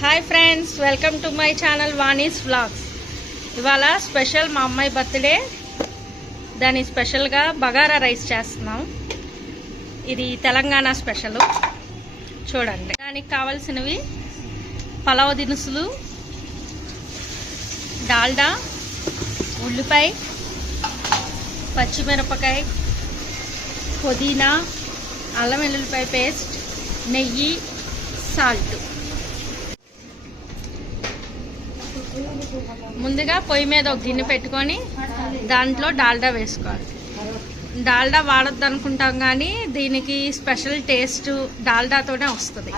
Hi friends, welcome to my channel Vani's vlogs. ఇవాళ special మా అమ్మాయి బర్త్డే. దాని స్పెషల్గా బగారా రైస్ చేస్తున్నాం. ఇది తెలంగాణ స్పెషల్. చూడండి, దానికి కావాల్సినవి పలావ్ దినుసులు, డాల్డా, ఉల్లిపాయ, పచ్చిమిరపకాయ, పుదీనా, అల్లం వెల్లుల్లిపాయ పేస్ట్, నెయ్యి, సాల్ట్. ముందుగా పొయ్యి మీద ఒక గిన్నె పెట్టుకొని దాంట్లో డాల్డా వేసుకోవాలి. డాల్డా వాడద్దు అనుకుంటాం, కానీ దీనికి స్పెషల్ టేస్ట్ డాల్డాతోనే వస్తుంది.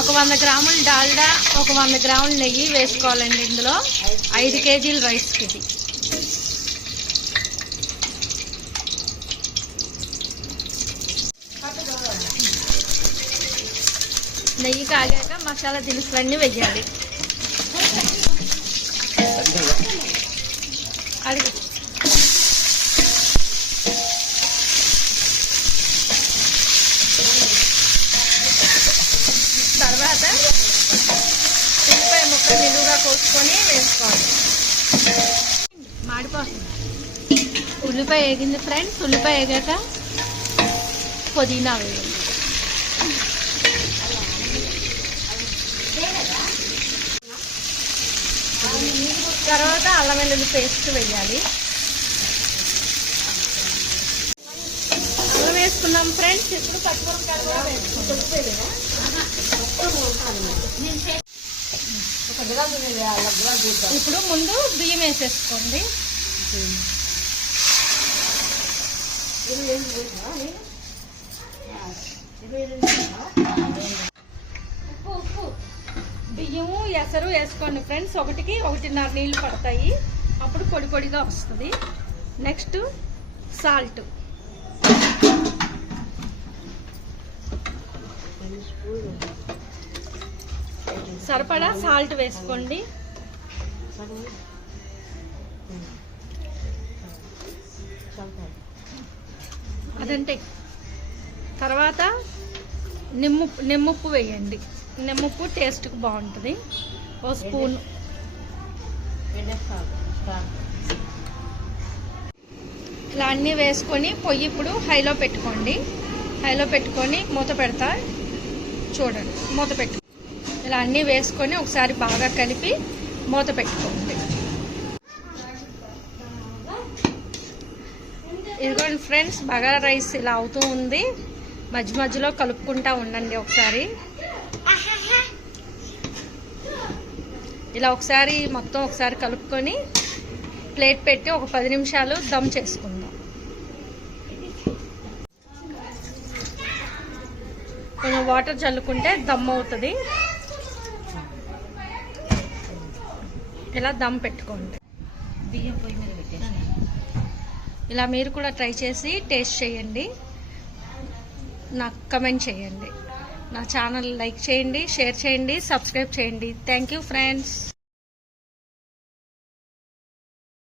ఒక 100 గ్రాములు డాల్డా, ఒక 100 గ్రాములు నెయ్యి వేసుకోవాలండి. ఇందులో 5 కేజీల రైస్కి ఇది. నెయ్యి కాగాక మసాలా దినుసులన్నీ వేయాలి. అడిగి తర్వాత ఉల్లిపాయ ముక్కలు నిలువుగా కోసుకొని వేసుకోవాలి. మాడిపోతుంది. ఉల్లిపాయ వేగింది ఫ్రెండ్స్. ఉల్లిపాయ వేగాక పుదీనా వేయాలి. తర్వాత అల్లం వెల్లుల్లి పేస్ట్ వేయాలి. అల్లం వేసుకున్నాం ఫ్రెండ్స్. ఇప్పుడు పచ్చిమిరపకాయలు కూడా వేసుకుంటాం. ఇప్పుడు ముందు బియ్యం వేసేసుకోండి. ఉప్పు, బియ్యము, ఎసరు వేసుకోండి ఫ్రెండ్స్. 1-1.5 నీళ్ళు పడతాయి. అప్పుడు పొడి పొడిగా వస్తుంది. నెక్స్ట్ సాల్ట్, సరిపడా సాల్ట్ వేసుకోండి. అదంటే తర్వాత నిమ్ముప్పు వేయండి. నిమ్ముప్పు టేస్ట్కి బాగుంటుంది. ఓ స్పూన్. ఇలా అన్నీ వేసుకొని పొయ్యి ఇప్పుడు హైలో పెట్టుకోండి. హైలో పెట్టుకొని మూత పెడతా. చూడండి, మూత పెట్టు. ఇలా అన్నీ వేసుకొని ఒకసారి బాగా కలిపి మూత పెట్టుకోండి. ఇదిగోండి ఫ్రెండ్స్, బగారా రైస్ ఇలా అవుతూ ఉంది. మధ్య మధ్యలో కలుపుకుంటా ఉండండి. ఒకసారి ఇలా మొత్తం ఒకసారి కలుపుకొని ప్లేట్ పెట్టి ఒక 10 నిమిషాలు దమ్ చేసుకుందాం. కొంచెం వాటర్ చల్లుకుంటే దమ్ అవుతుంది. ఇలా దమ్ పెట్టుకోండి. బియ్యం పొయ్యి మీద పెట్టేసి ఇలా మీరు కూడా ట్రై చేసి టేస్ట్ చేయండి. నాకు కమెంట్ చేయండి. నా ఛానల్ లైక్ చేయండి, షేర్ చేయండి, సబ్స్క్రైబ్ చేయండి. Thank you friends.